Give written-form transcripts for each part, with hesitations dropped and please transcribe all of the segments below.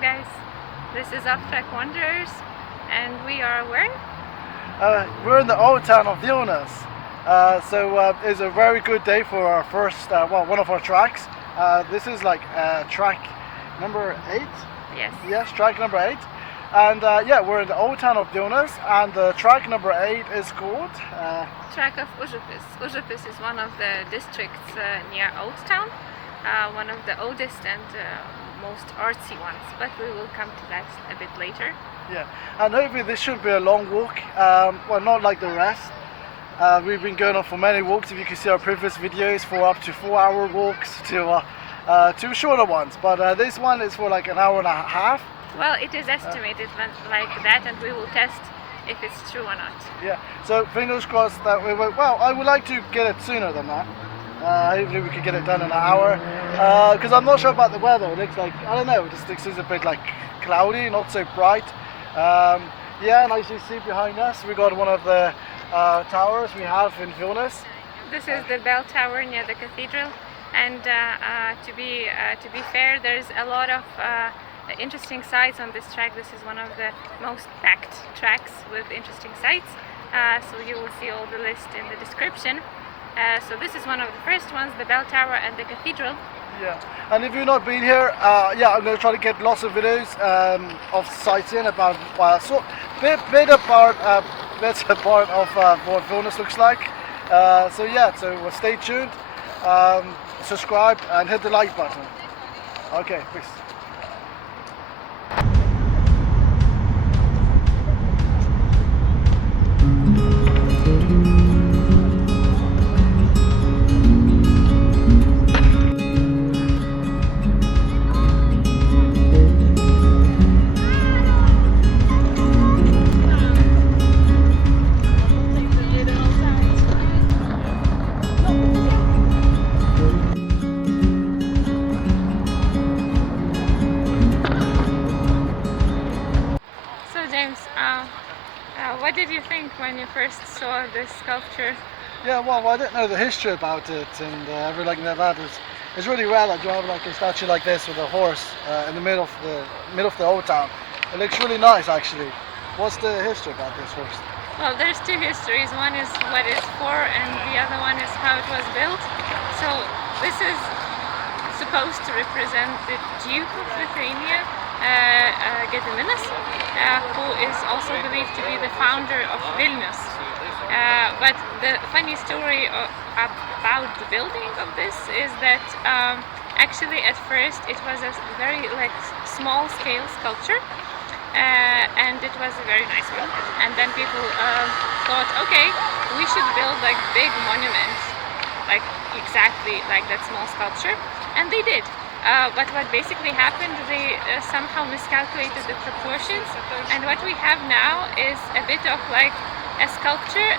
Hello guys, this is Off Track Wanderers and we are where? We're in the old town of Vilnius. It's a very good day for our first, one of our tracks. This is like track number 8? Yes. Yes, track number 8. And we're in the old town of Vilnius, and track number 8 is called? Track of Užupis. Užupis is one of the districts near Old Town, one of the oldest and most artsy ones, but we will come to that a bit later. Yeah, and hopefully this should be a long walk, not like the rest. We've been going on for many walks. If you can see our previous videos, for up to 4-hour walks to 2 shorter ones, but this one is for like an hour and a half. Well, it is estimated like that, and we will test if it's true or not. Yeah, so fingers crossed that we will. Well, I would like to get it sooner than that. Hopefully we can get it done in an hour, because I'm not sure about the weather. It looks like, I don't know, it just looks a bit like cloudy, not so bright. And as you see behind us, we got one of the towers we have in Vilnius. This is the bell tower near the cathedral, and to be fair, there's a lot of interesting sites on this track. This is one of the most packed tracks with interesting sites, so you will see all the list in the description. So this is one of the first ones, the bell tower and the cathedral. Yeah, and if you've not been here, I'm going to try to get lots of videos of sightseeing about bits apart of what Vilnius looks like. So stay tuned, subscribe and hit the like button. Okay, peace. What did you think when you first saw this sculpture? Yeah, well, I didn't know the history about it, and everything like that. It's really rare that you have like a statue like this with a horse in the middle of the old town. It looks really nice, actually. What's the history about this first? Well, there's 2 histories. One is what it's for, and the other one is how it was built. So this is supposed to represent the Duke of Lithuania, Vilnius, who is also believed to be the founder of Vilnius. But the funny story about the building of this is that actually at first it was a very small scale sculpture, and it was a very nice one. And then people thought, okay, we should build like big monuments, like exactly like that small sculpture, and they did. But what basically happened, they somehow miscalculated the proportions, and what we have now is a bit of like a sculpture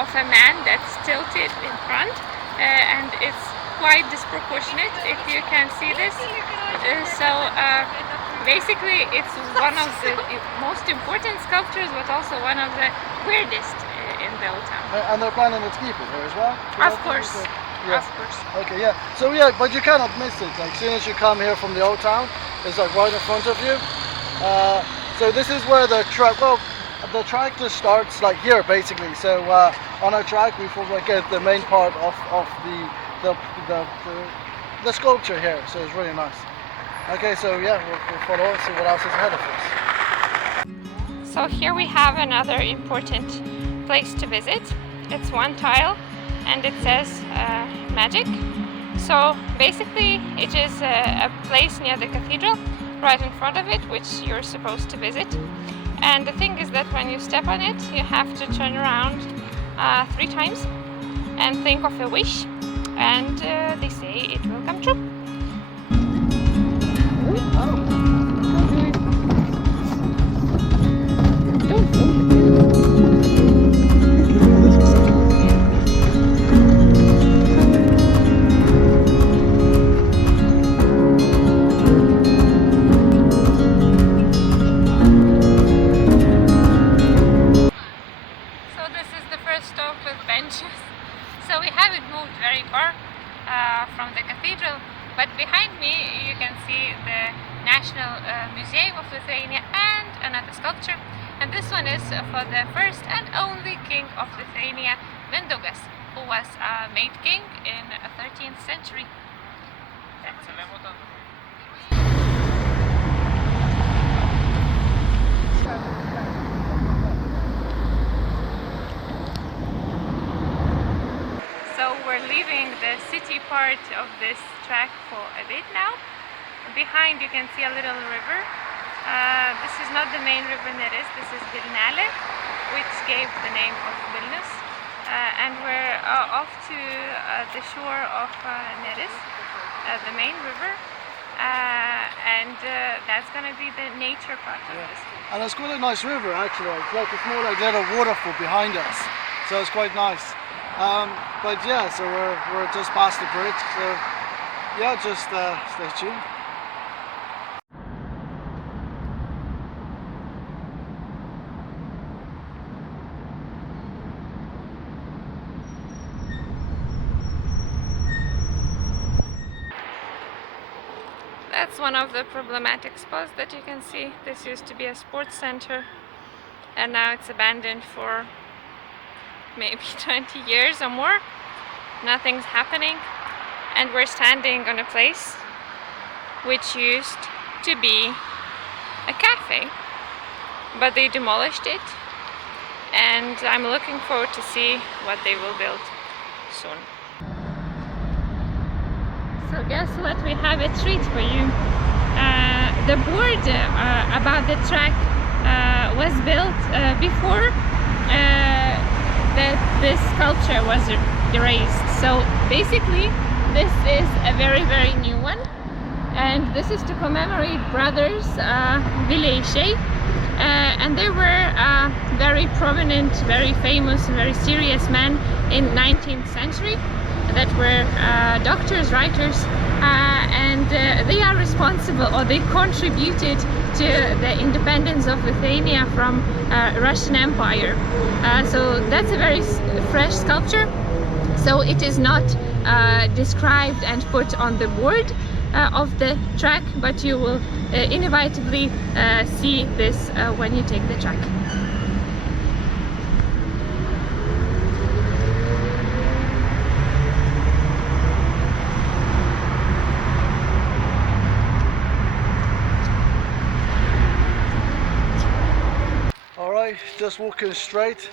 of a man that's tilted in front, and it's quite disproportionate if you can see this. Basically it's one of the most important sculptures, but also one of the weirdest in the old town. And they're planning to keep it here as well? Of course. Yeah. Of course. Okay, yeah. So yeah, but you cannot miss it. Like, as soon as you come here from the old town, it's like right in front of you. So this is where the track. Well, the track just starts like here, basically. So on our track, we get the main part of the sculpture here. So it's really nice. Okay, so yeah, we'll follow and see what else is ahead of us. So here we have another important place to visit. It's one tile, and it says magic. So basically it is a place near the cathedral, right in front of it, which you're supposed to visit. And the thing is that when you step on it, you have to turn around 3 times and think of a wish, and they say it will come true. So we haven't moved very far from the cathedral, but behind me you can see the Museum of Lithuania and another sculpture. And this one is for the first and only king of Lithuania, Mindaugas, who was made king in the 13th century. That's it. So we're leaving the city part of this track for a bit now. Behind you can see a little river. This is not the main river Neris, this is Vilnelė, which gave the name of Vilnius. And we're off to the shore of Neris, the main river. And that's going to be the nature part of this. And it's quite a nice river actually. It's like a small like little waterfall behind us, so it's quite nice. But yeah, so we're just past the bridge, so yeah, just stay tuned. That's one of the problematic spots that you can see. This used to be a sports center and now it's abandoned for maybe 20 years or more. Nothing's happening, and we're standing on a place which used to be a cafe, but they demolished it, and I'm looking forward to see what they will build soon. So guess what, we have a treat for you. The board about the track was built before that this sculpture was erased. So basically this is a very new one, and this is to commemorate brothers Vilnius, and they were very prominent, very famous, very serious men in 19th century that were doctors, writers, and they are responsible, or they contributed to the independence of Lithuania from Russian Empire. So that's a very fresh sculpture, so it is not described and put on the board of the track, but you will inevitably see this when you take the track. Just walking straight.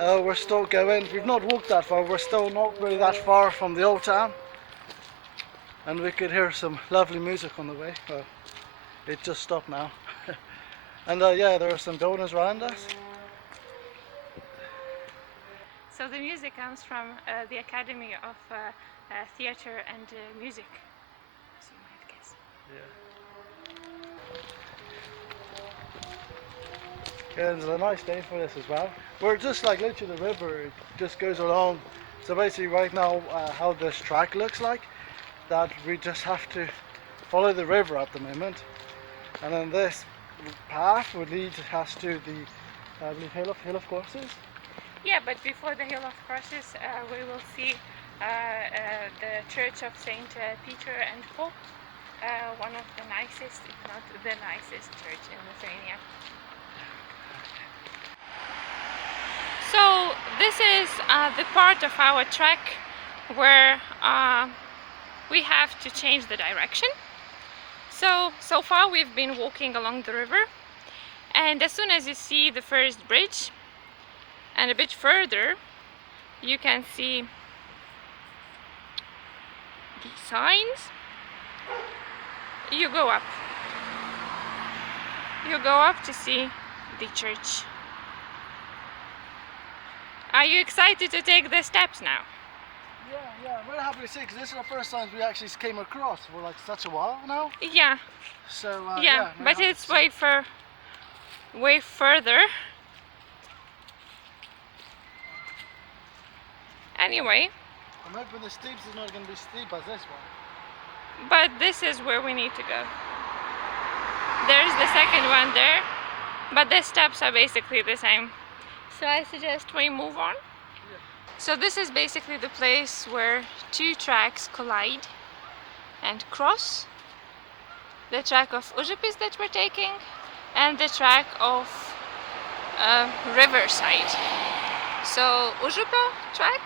We're still going. We've not walked that far. We're still not really that far from the old town, and we could hear some lovely music on the way. It just stopped now. And yeah, there are some buildings around us. So the music comes from the Academy of Theatre and Music, as you might guess. Yeah. Yeah, it's a nice day for this as well. We're just like literally the river, it just goes along. So basically right now how this track looks like, that we just have to follow the river at the moment. And then this path would lead us to the Hill of Crosses. Yeah, but before the Hill of Crosses we will see the Church of Saint Peter and Paul, one of the nicest, if not the nicest church in Lithuania. So this is the part of our trek where we have to change the direction. So far we've been walking along the river, and as soon as you see the first bridge and a bit further you can see the signs. You go up to see the church. Are you excited to take the steps now? Yeah, I'm really happy to see, because this is the first time we actually came across for like such a while now. Yeah. So yeah, but it's way further. Anyway. I'm hoping the steeps is not going to be steep as this one. But this is where we need to go. There's the second one there, but the steps are basically the same. So I suggest we move on. Yeah. So this is basically the place where two tracks collide and cross. the track of Užupis that we're taking and the track of Riverside. So Užupio track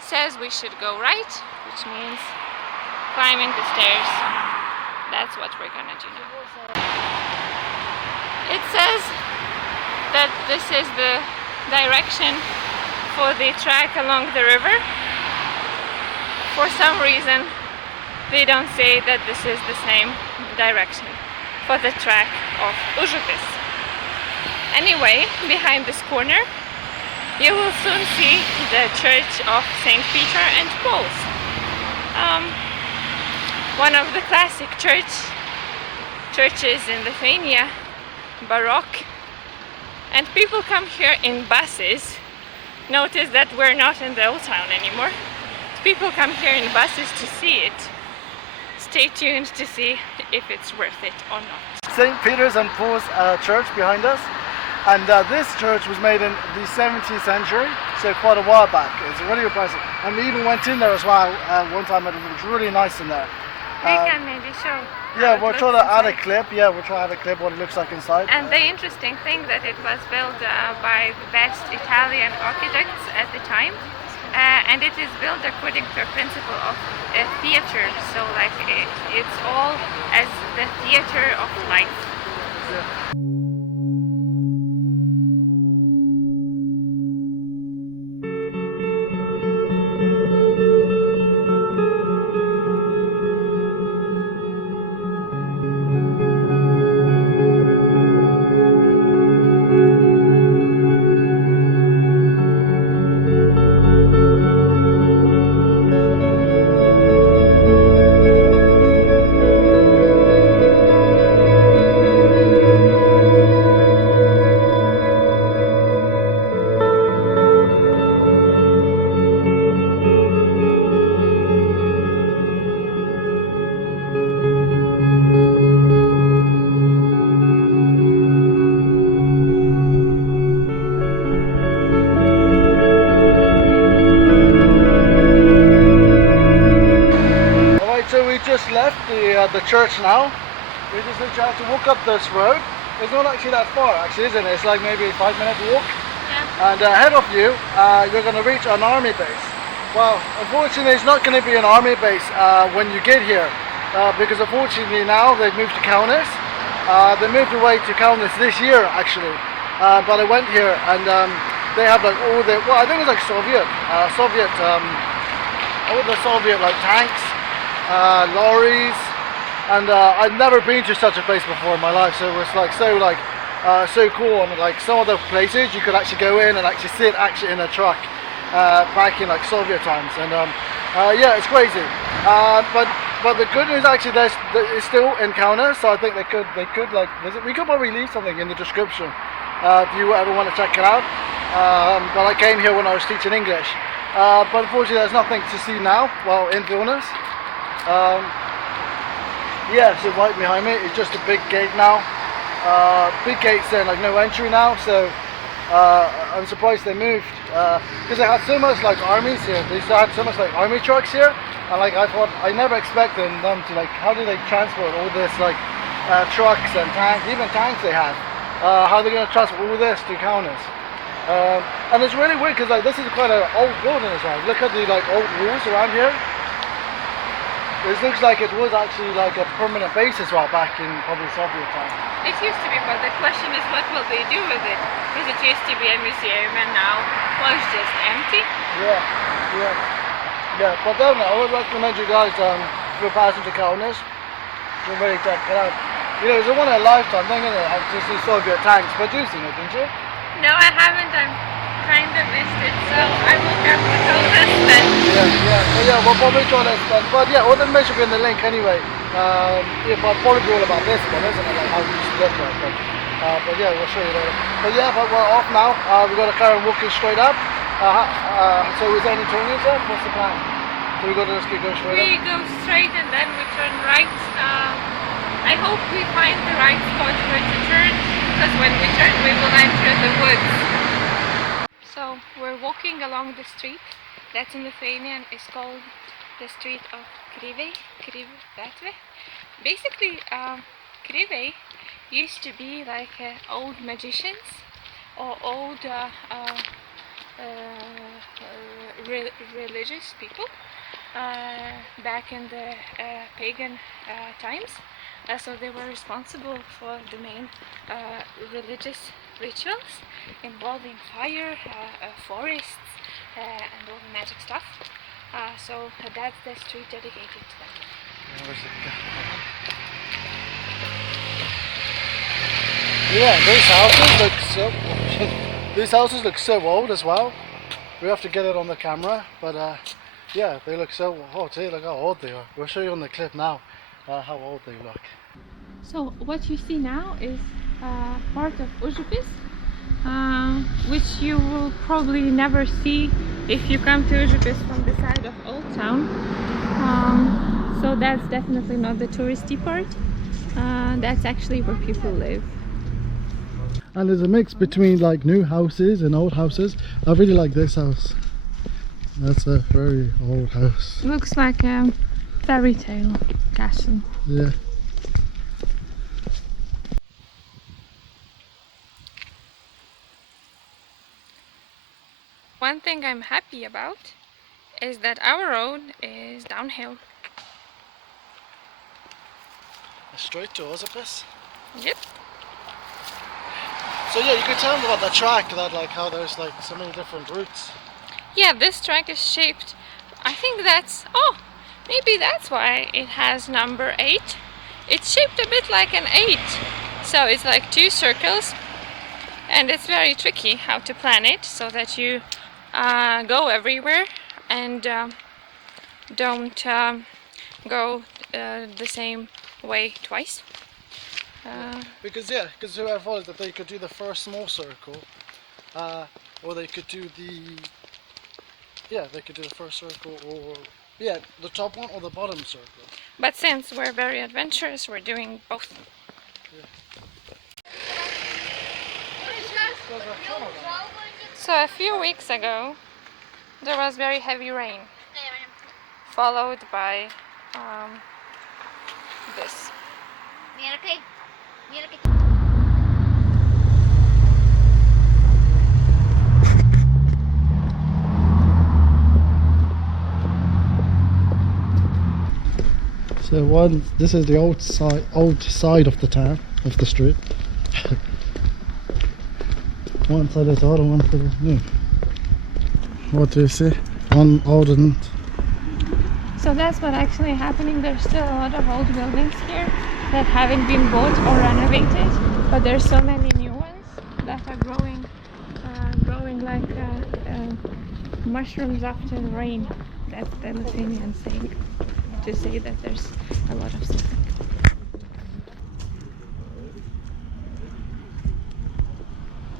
says we should go right, which means climbing the stairs. That's what we're gonna do now. It says that this is the direction for the track along the river. For some reason, they don't say that this is the same direction for the track of Užupis. Anyway, behind this corner, you will soon see the church of St. Peter and Paul's. One of the classic churches in Lithuania, Baroque. And people come here in buses. Notice that we're not in the old town anymore. People come here in buses to see it. Stay tuned to see if it's worth it or not. St. Peter's and Paul's church behind us. And this church was made in the 17th century, so quite a while back. It's really impressive. And we even went in there as well one time, and it was really nice in there. We can maybe show. Yeah, we'll try to add a clip. Yeah, we'll try to add a clip what it looks like inside. And the interesting thing that it was built by the best Italian architects at the time. And it is built according to a principle of a theater. So like it's all as the theater of life. Yeah. Just left the church now. We just literally have to walk up this road. It's not actually that far, actually, isn't it? It's like maybe a 5-minute walk. Yeah. And ahead of you, you're going to reach an army base. Well, unfortunately, it's not going to be an army base when you get here, because unfortunately now they've moved to Kaunas. They moved away to Kaunas this year, actually. But I went here, and they have like all the, well, I think it's like Soviet like tanks. Lorries, and I've never been to such a place before in my life, so it was like so cool. And like some of the places you could actually go in and actually sit in a truck back in like Soviet times, and yeah, it's crazy. But the good news actually, it's still in Kaunas, so I think they could like visit. We could probably leave something in the description if you ever want to check it out. But I came here when I was teaching English, but unfortunately there's nothing to see now. Well, in Vilnius. Yeah, so right behind me is just a big gate now. Big gate saying like no entry now, so I'm surprised they moved because they had so much like armies here. They used to have so much like army trucks here, and like I thought, I never expected them to like, how do they transport all this like trucks and tanks, even tanks they had. How are they going to transport all this to Kaunas? And it's really weird because like this is quite an old building as well. Look at the like old walls around here. This looks like it was actually like a permanent base as well back in probably Soviet time. It used to be, but the question is what will they do with it? Because it used to be a museum and now well, it's just empty. Yeah. But definitely, I would recommend you guys if you're passing to Kaunas to really check it out. You know, it's a one in a lifetime thing, isn't it? To see Soviet tanks, but you've seen it, didn't you? No, I haven't. I'm kind of missed it, so I will have to go this then. Yeah, we'll probably try to spend, but yeah, all the information will be in the link anyway. Yeah, but probably be all about this one, isn't it? Like how you used to get there. But yeah, we'll show you later. But yeah, but we're off now. We've got to carry on walking straight up. So is there any turning there? What's the plan? So we got to just keep going straight up? We go straight and then we turn right. I hope we find the right spot where to turn, because when we turn we will enter the woods. So we're walking along the street that's in Lithuanian is called the street of Gatve, Basically, Krive used to be like old magicians or old religious people back in the pagan times. So they were responsible for the main religious rituals involving fire, forests, and all the magic stuff. So that's the street dedicated to them. Yeah, these houses look so old as well. We have to get it on the camera, but yeah, they look so old. See, look how old they are. We'll show you on the clip now how old they look. So what you see now is part of Užupis, which you will probably never see if you come to Užupis from the side of Old Town. So that's definitely not the touristy part. That's actually where people live. And there's a mix between like new houses and old houses. I really like this house. That's a very old house. Looks like a fairy tale castle. Yeah. One thing I'm happy about is that our road is downhill. Straight to Užupis. Yep. So yeah, you could tell them about the track, that like how there's like so many different routes. Yeah, this track is shaped, I think that's, oh, maybe that's why it has number 8. It's shaped a bit like an 8. So it's like 2 circles, and it's very tricky how to plan it so that you go everywhere and don't go the same way twice. Because who I thought that they could do the first small circle, or they could do the first circle, or the top one or the bottom circle. But since we're very adventurous, we're doing both. Yeah. So a few weeks ago, there was very heavy rain, followed by this. So this is the old side of the town, of the street. One side is old and one side is new. What do you see? One old and... So that's what actually happening. There's still a lot of old buildings here that haven't been bought or renovated, but there's so many new ones that are growing like mushrooms after rain. That's the Lithuanian saying, to say that there's a lot of something.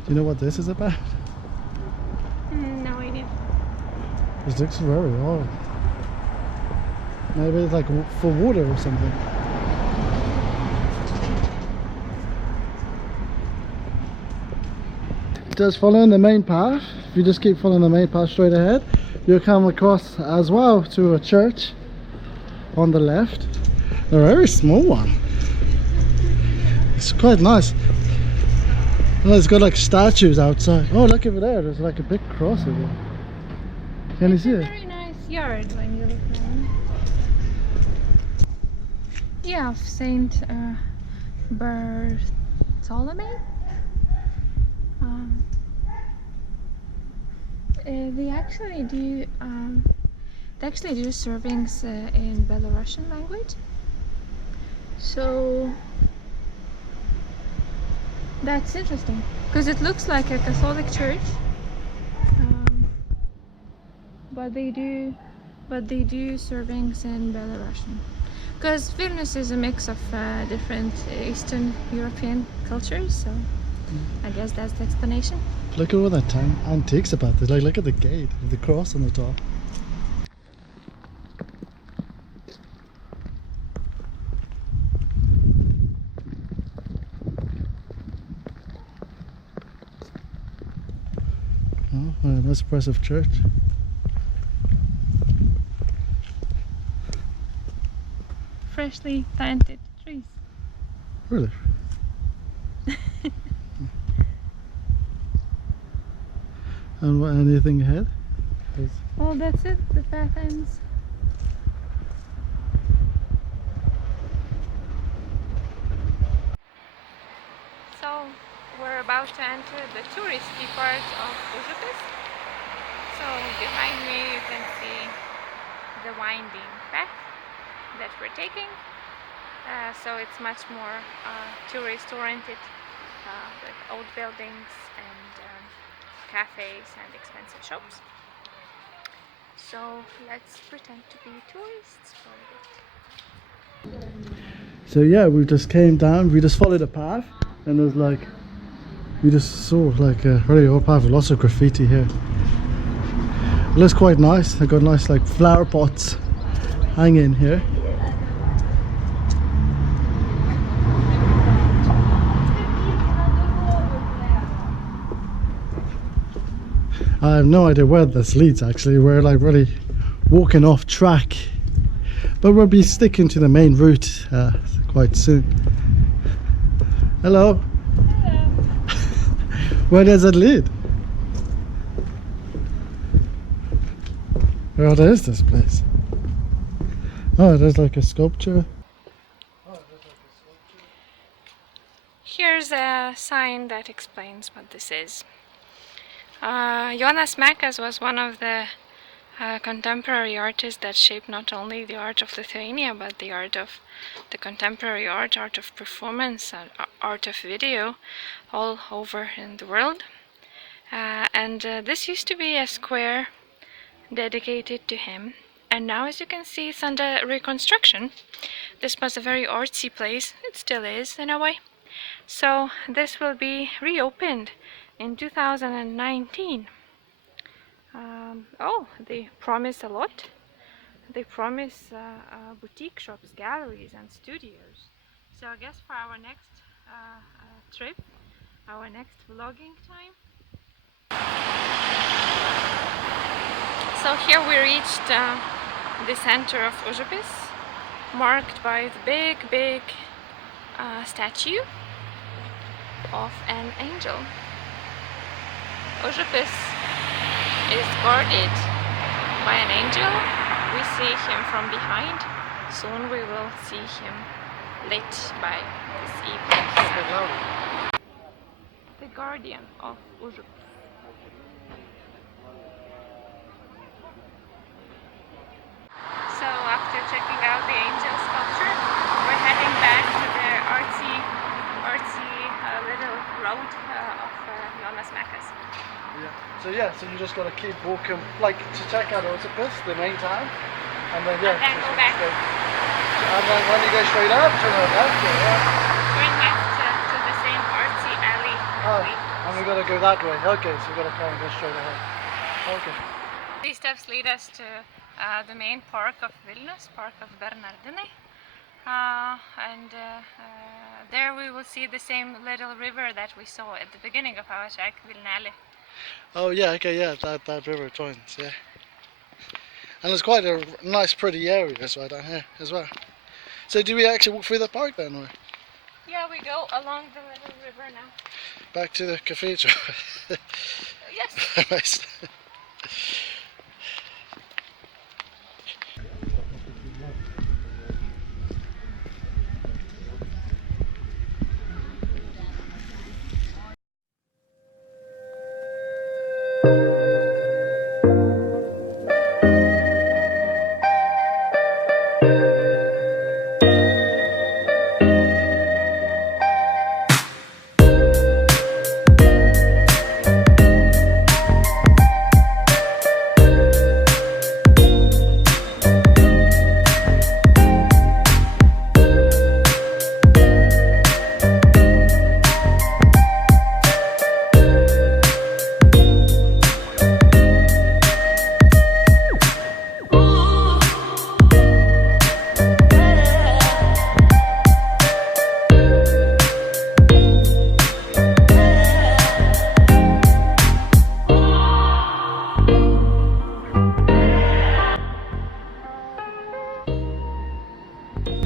Do you know what this is about? No idea. This looks very old. Maybe it's like for water or something. Just following the main path. If you just keep following the main path straight ahead, you'll come across as well to a church on the left. A very small one. It's quite nice. Oh, it's got like statues outside. Oh, look over there. There's like a big cross over there. Can you see it? It's a very nice yard when you look around. Yeah, of Saint Bartholomew. They actually do servings in Belarusian language. So that's interesting because it looks like a Catholic church, but they do servings in Belarusian. Because Vilnius is a mix of different Eastern European cultures, so I guess that's the explanation. Look at all that antiques about this. Like, look at the gate with the cross on the top. Oh, a nice impressive church. Freshly planted. Really? And what, anything ahead? Well, that's it. The path ends. So we're about to enter the touristy part of Užupis. So behind me you can see the winding path that we're taking. So it's much more tourist oriented with old buildings and cafes and expensive shops. So let's pretend to be tourists for a bit. So yeah, we just came down, we just followed a path, and there's like, we just saw like a really old path with lots of graffiti here. It looks quite nice. They've got nice like flower pots hanging here. I have no idea where this leads actually. We're like really walking off track, but we'll be sticking to the main route quite soon. Hello. Hello. Where does it lead? What is this place? Oh, there's like a sculpture. Here's a sign that explains what this is. Jonas Mekas was one of the contemporary artists that shaped not only the art of Lithuania, but the art of the contemporary art of performance, and art of video all over in the world. And this used to be a square dedicated to him. And now, as you can see, it's under reconstruction. This was a very artsy place. It still is, in a way. So this will be reopened in 2019. Oh, they promise a lot. They promise boutique shops, galleries and studios. So I guess for our next trip, our next vlogging time. So here we reached the center of Užupis, marked by the big statue of an angel. Užupis is guarded by an angel. We see him from behind. Soon we will see him lit by this evening sun. The guardian of Užupis. So after checking out the angel sculpture, we're heading back to the artsy little road of Jonas Mekas. Yeah. So you just got to keep walking, like to check out Užupis, the main town, and then And then go back. And then when you go straight up, turn left. Going left to the same artsy alley. And we got to go that way. Okay, so we got to try and go straight ahead. Okay. These steps lead us to the main park of Vilnius, Park of Bernardinai. And there we will see the same little river that we saw at the beginning of our trek, Vilnelė. Oh yeah, okay, yeah, that river joins, yeah. And there's quite a nice pretty area as well down here as well. So do we actually walk through the park then, or? Yeah, we go along the little river now. Back to the cathedral. Yes. Nice.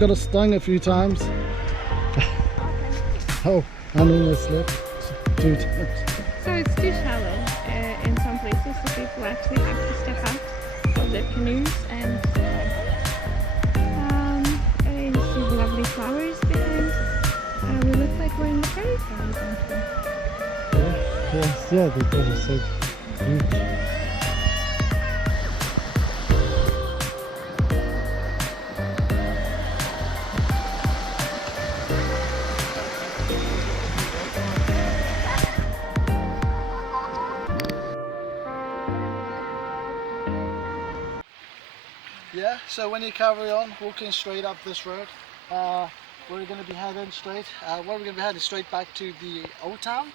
Got stung a few times. Oh, I'm in a slip. Dude. So it's too shallow in some places, so people actually have to step out of their canoes and you see the lovely flowers behind. We look like we're in the fairy tale, don't we? Yeah, the colors are so huge. Yeah, so when you carry on walking straight up this road, we're going to be heading straight. We're going to be heading straight back to the old town.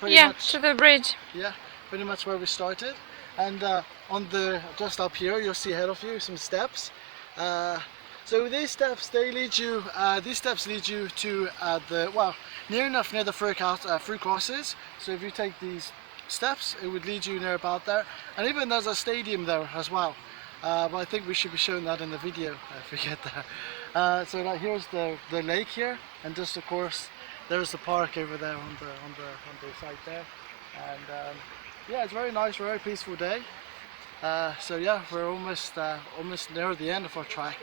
Pretty much, to the bridge. yeah, pretty much where we started. And on the just up here, you'll see ahead of you some steps. So these steps lead you. These steps lead you to near enough near the three crosses. So if you take these steps, it would lead you near about there. And even there's a stadium there as well. But I think we should be showing that in the video if we get there. So like here's the lake here, and just of course there's the park over there on the side there. And yeah, it's very nice, very peaceful day. So yeah, we're almost near the end of our trek.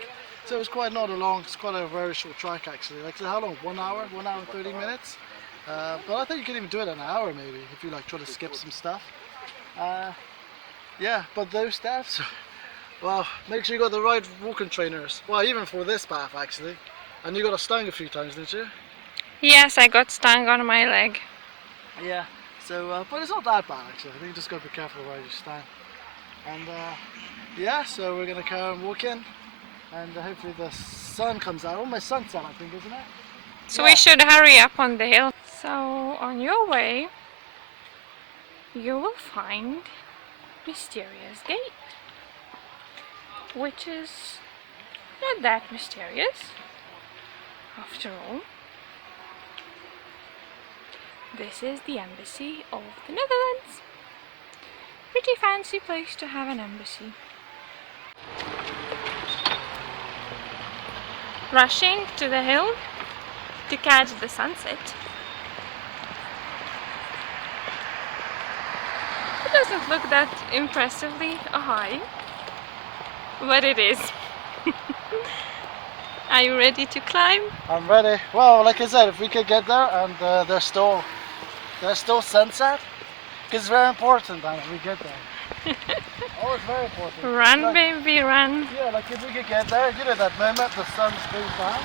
So it's quite not a long, it's quite a very short trek actually. Like so how long? 1 hour, 1 hour and 30 minutes. But I think you can even do it in an hour maybe if you like try to skip some stuff. Yeah, but those steps. Well, make sure you got the right walking trainers. Well, even for this path actually. And you got stung a few times, didn't you? Yes, I got stung on my leg. Yeah. So, but it's not that bad actually. I think you just got to be careful where you stand. And yeah, so we're gonna carry on walking, and hopefully the sun comes out. Almost sunset, I think, isn't it? So Yeah. we should hurry up on the hill. So on your way, you will find Mysterious Gate, which is not that mysterious after all. This is the embassy of the Netherlands. Pretty fancy place to have an embassy. Rushing to the hill to catch the sunset. It doesn't look that impressively high, but it is. Are you ready to climb? I'm ready. Well, like I said, if we could get there and there's still sunset, because it's very important that we get there. Oh, it's very important. Run, like, baby, run. Yeah, like if we could get there, you know that moment the sun's going down.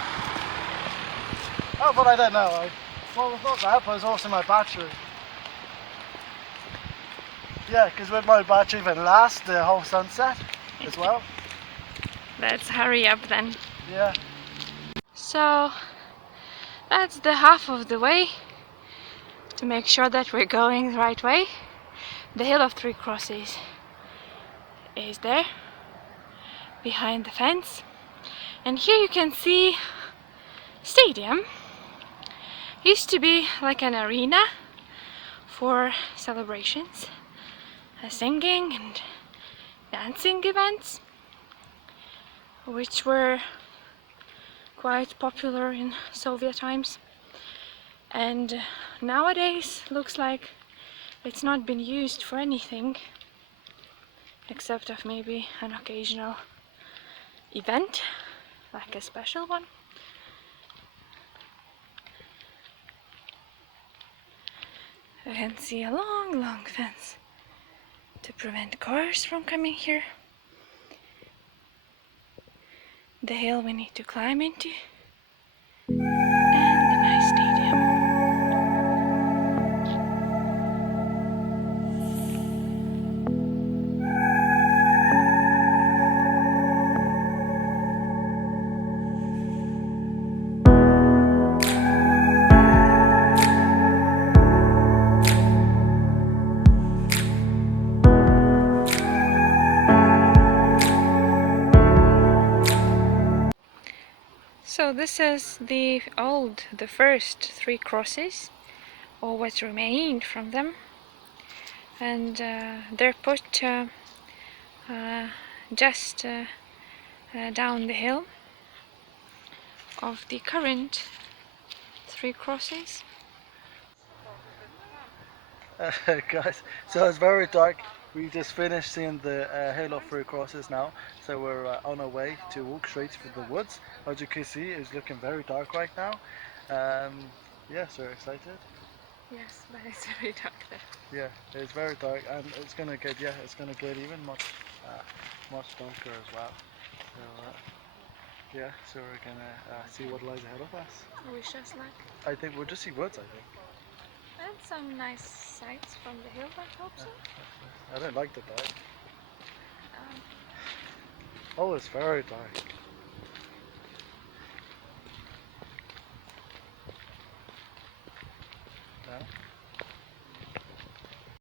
Oh, but I don't know. Well, it's not that, but it's also my battery. Yeah, because would my battery even last the whole sunset as well? Let's hurry up then. Yeah. So that's the half of the way to make sure that we're going the right way. The Hill of Three Crosses is there behind the fence, and here you can see stadium. Used to be like an arena for celebrations, singing and dancing events, which were quite popular in Soviet times, and nowadays looks like it's not been used for anything except of maybe an occasional event, like a special one. You can see a long fence to prevent cars from coming here. The hill we need to climb into, and the nice stadium. So this is the first three crosses, or what remained from them, and they're put just down the hill of the current 3 crosses. Guys, so it's very dark. We just finished seeing the Hill of Three Crosses now, so we're on our way to walk straight through the woods. As you can see, it's looking very dark right now. Yeah, so we're excited. Yes, but it's very dark there. Yeah, it's very dark, and it's gonna get even much darker as well. So yeah, so we're gonna see what lies ahead of us. Wish us luck. I think we'll just see woods. I think. And some nice sights from the hill, I hope so. I don't like the dark. Um, Oh, it's very dark.